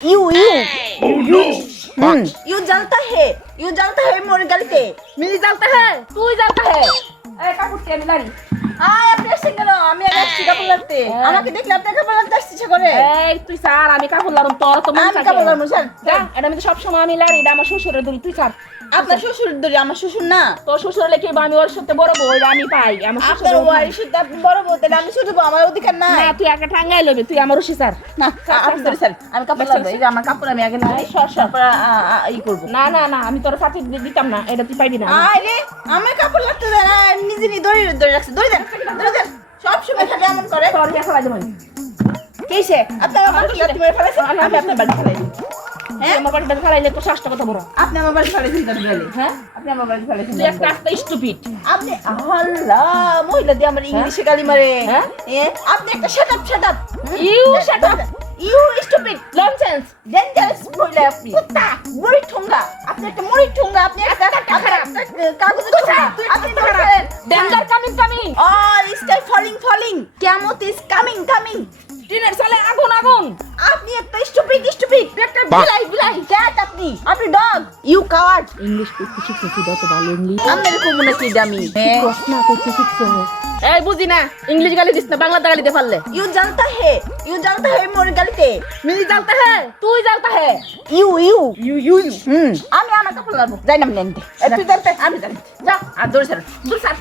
You you you you जलता है you जलता है मोर गलते मेरी जलता है तू जलता है ऐसा कुछ है मिला नहीं आ अपने से আসছি কাপড় লাগতে? আমাকে দেখলে আপনার কাপড় লাগতে আসছে করে এই তুই স্যার আমি কাপড় লারুম তোর তো মন আমি কাপড় লাগবো স্যার এটা আমি তো সবসময় আমি লারি এটা আমার শ্বশুরের দড়ি তুই স্যার আপনার শ্বশুর আমার শ্বশুর না। তোর শ্বশুর আমি ওর সাথে বড় বউ আমি পাই। আমার শ্বশুর আপনি বড় বলতে আমি ছোট বউ আমার অধিকার না না তুই একা ঠাঙ্গাই লবি তুই আমার ওষি স্যার। না আপনি স্যার। আমি কাপড় এই আমার কাপড় আমি আগে লাই সর ই করব। না না না আমি তোর সাথে দিতাম না এটা তুই পাইবি না। আরে আমার কাপড় লাগতে আর নিজে নিজে দড়ি ধরে রাখছে দড়ি দেন দড়ি দেন। সব সময় খালি এমন করে। তোর বিয়ে ফেলাই দেবো আমি। কিসে আপনার আমার কাপড় লাগতে মেরে আমি আপনার বাড়ি ফেলাই হ্যাঁ? আমার বাড়িতে ফেলাইলে তোর শ্বাসটা কথা বড় আপনি আমার বাড়ি ফেলেছেন তার বেলে হ্যাঁ? আপনি আমার বাড়ি ফেলেছেন তুই একটা একটা স্টুপিড আপনি আল্লাহ মহিলা দিয়ে আমার ইংলিশে গালি মারে। হ্যাঁ? আপনি একটা shut up shut up you shut up you stupid nonsense dangerous মহিলা আপনি। কুত্তা। মরি ঠুঙ্গা। আপনি একটা মরি ঠুঙ্গা। আপনি একটা খারাপ। কাগজের ঠুঙ্গা। আপনি danger coming coming sky falling falling কেমত ইজ কামিং কামিং টিনের সালে আগুন আগুন। আপনি একটা স্টুপিড স্টুপিড একটা বিলাই বিলাই। ক্যাট আপনি আপনি ডগ ইউ কাওয়ার্ড ইংলিশ করতে শিখতেছি যত ভালো ইংলিশ আপনার কমুনা কি দামি প্রশ্ন করতে শিখছো এই বুঝি না। ইংলিশ গালি দিস না বাংলা গালিতে পারলে। ইউ জানতা হে ইউ জানতা হে মোর গালিতে। মিলি জ্বালতে হে তুই জ্বালতে হে। ইউ ইউ ইউ ইউ হুম। আমি আমার কাপড় লাগবো যাই না আমি নেনতে তুই জানতে আমি জানতে যা আর দূর ছাড়। দৌড়ে ছাড়।